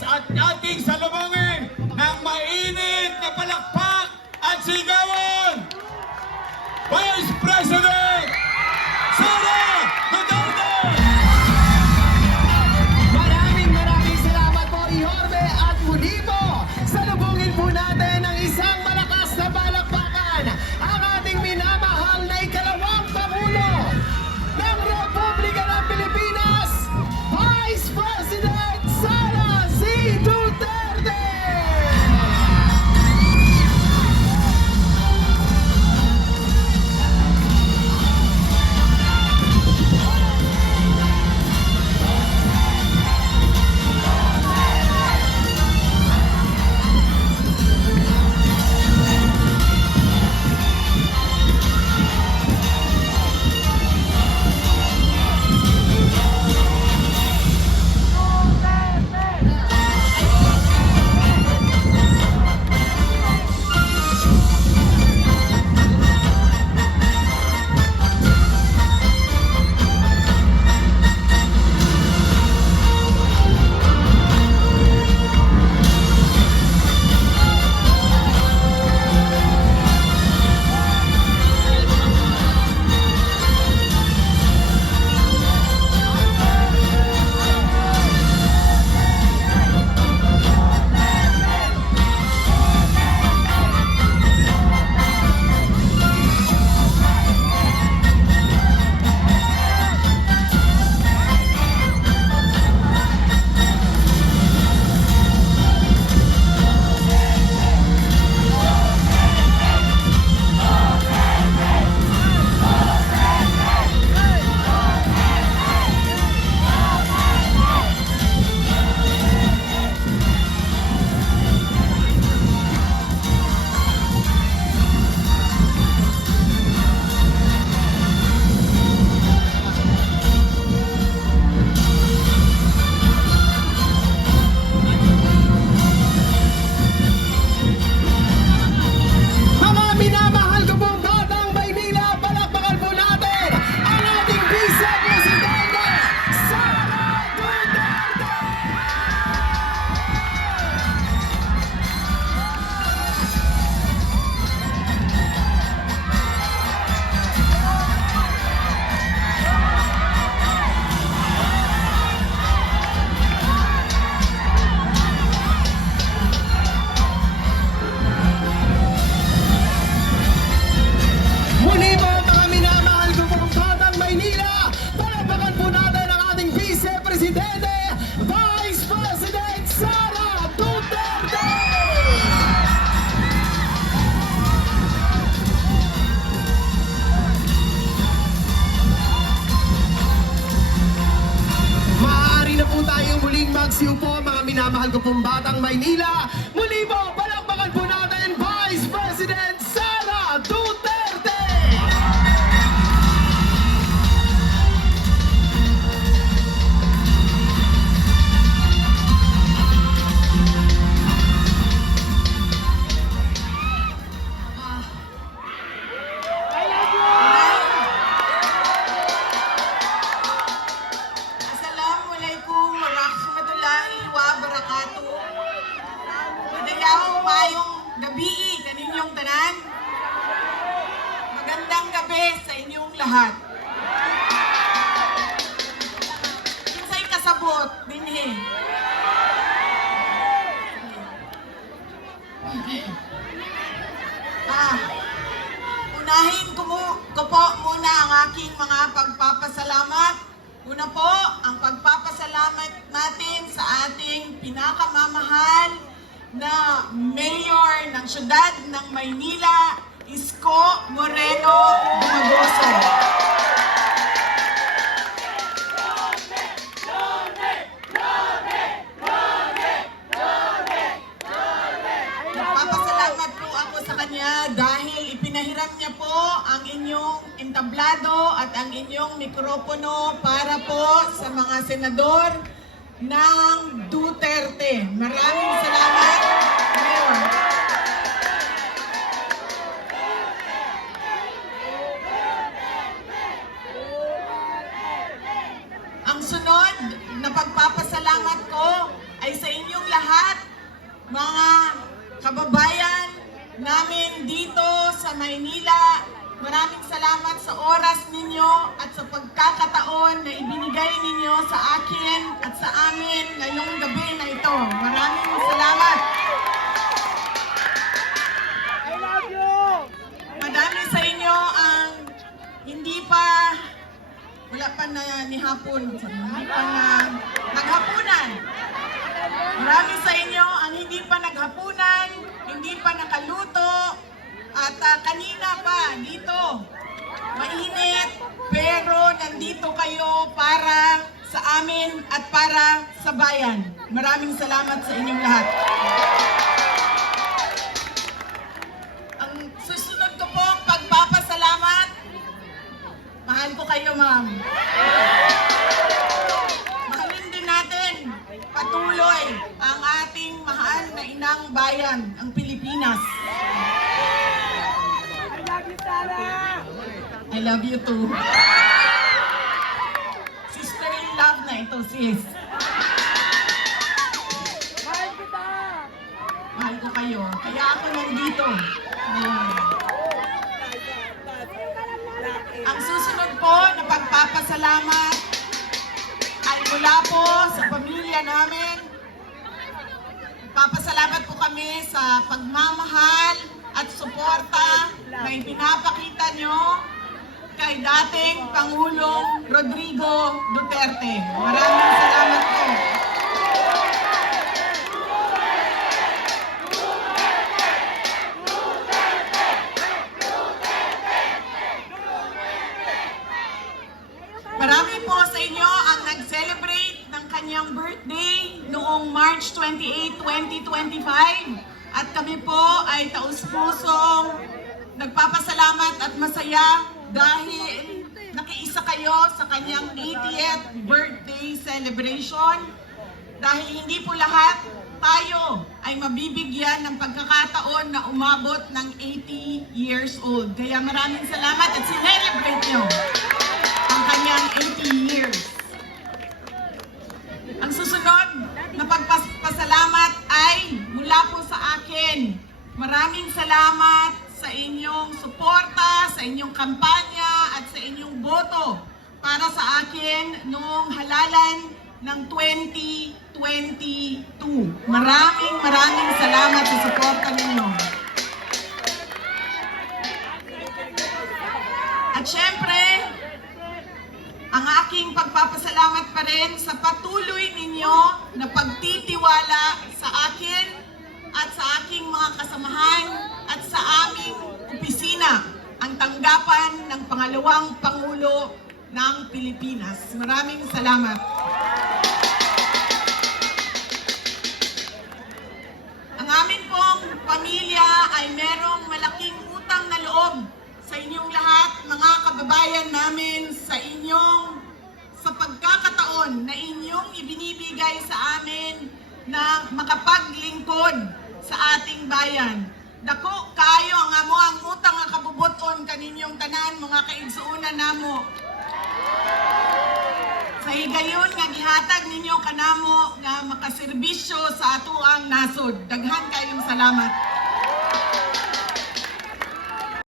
at ating salubungin ng mainit na palakpak at sigawan, Vice President Sara Duterte! Maraming salamat po, Yorme, at muli po, salubungin po natin ang isang malakas na palakpakan, ang ating minamahal na ikalawang Pangulo ng Republika ng Pilipinas, Vice President Sara C. Duterte! Mga minamahal ko pong batang Maynila, palakpakan po natin ang ating Vice Presidente, Sara Duterte! Muli po, mga minamahal ko pong batang Maynila, palakpakan po natin ang ating Vice Presidente, Vice President Sara Duterte! Maaari na po tayong muling magsiupo, mga minamahal ko pong batang Maynila. Muli po, palakpakan po natin Vice President Sara Duterte! Assalamualaikum warahmatullahi wabarakatuh. Madayaw mayong gabi kaninyong tanan. Magandang gabi sa inyong lahat. Kinsay kasabot dinhi. Unahin ko po muna ang aking mga pagpapasalamat. Una po, ang pagpapasalamat natin sa ating pinakamamahal na mayor ng siyudad ng Maynila, Isko Moreno Dumagoso. Nagpapasalamat po ako sa kanya dahil ipinahiram niya po ang inyong entablado at ang inyong mikropono para po sa mga senador ng Duterte. Maraming salamat, Mayor. Ang sunod na pagpapasalamat ko ay sa inyong lahat. mga kababayan namin dito sa Maynila, maraming salamat sa oras ninyo at sa pagkakataon na ibinigay ninyo sa akin at sa amin ngayong gabi na ito. Maraming salamat. I love you! Madami sa inyo ang hindi pa, wala pa na nihapon, hindi pa na naghapunan. Marami sa inyo ang hindi pa naghapunan, hindi pa nakaluto, at kanina pa dito, mainit, pero nandito kayo para sa amin at para sa bayan. Maraming salamat sa inyong lahat. Ang susunod ko po pagpapasalamat, mahal ko kayo, ma'am. Mahalin din natin patuloy ang ating mahal na inang bayan, ang Pilipinas. I love you, Sarah! I love you too. Sisterly love na ito, sis. Mahal kita! Mahal ko kayo. Kaya ako nandito. Ngayon. Ang susunod po na pagpapasalamat ay mula po sa pamilya namin. Papasalamat po kami sa pagmamahal at suporta na ipinapakita nyo kay dating Pangulong Rodrigo Duterte. Maraming salamat po. Marami po sa inyo ang nag-celebrate ng kanyang birthday noong March 28, 2025. At kami po ay taus-pusong nagpapasalamat at masaya dahil nakiisa kayo sa kanyang 80th birthday celebration. Dahil hindi po lahat tayo ay mabibigyan ng pagkakataon na umabot ng 80 years old. Kaya maraming salamat at celebrate nyo ang kanyang 80 years. Ang susunod na pagpasalamat ay mula po sa akin. Maraming salamat sa inyong suporta, sa inyong kampanya at sa inyong boto para sa akin noong halalan ng 2022. Maraming salamat sa suporta ninyo. At syempre, ang aking pagpapasalamat pa rin sa patuloy ninyo na pagtitiwala sa akin at sa aking mga kasamahan at sa aming opisina, ang tanggapan ng pangalawang Pangulo ng Pilipinas. Maraming salamat. Ang amin pong pamilya ay merong malaking utang na loob sa inyong lahat, mga kababayan namin, sa pagkakataon na inyong ibinibigay sa amin na makapaglingkod sa ating bayan. Dako kayo ang amo ang utang nga kabubuton kaninyong tanan, mga kaigsuunan namo. Sa higayon nga gihatag ninyo kanamo nga makaserbisyo sa atuang nasod. Daghan kayong salamat.